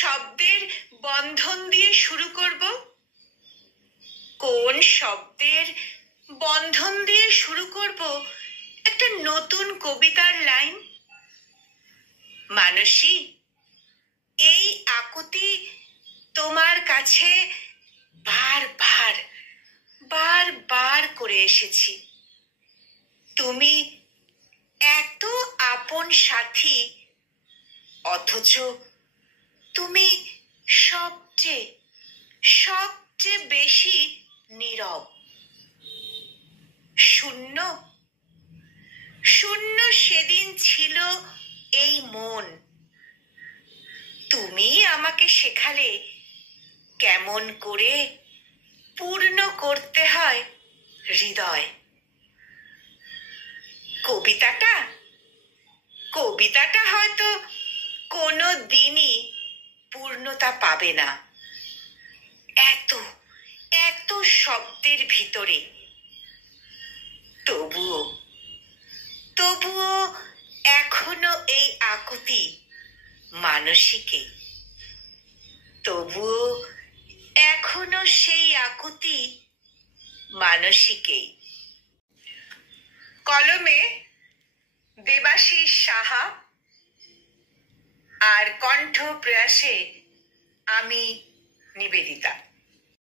শব্দের বন্ধন দিয়ে শুরু করব? কোন শব্দের বন্ধন দিয়ে শুরু করব একটা নতুন কবিতার লাইন? মানসী, এই আকুতি তোমার কাছে বারবার বারবার করে এসেছি। তুমি এত আপন সাথী, অথচ তুমি সবচেয়ে সবচেয়ে বেশি নীরব। শূন্য শূন্য সেদিন ছিল এই মন। তুমি আমাকে শেখালে কেমন করে পূর্ণ করতে হয় হৃদয়। কবিতাটা হয়তো কোনো দিনই পূর্ণতা পাবে না এত এত শব্দের ভিতরে। তবুও এখনো এই আকুতি মানসীকে, তবুও এখনো সেই আকুতি মানসীকে। কলমে দেবাশিস সাহা, আর কণ্ঠ প্রয়াসে আমি নিবেদিতা।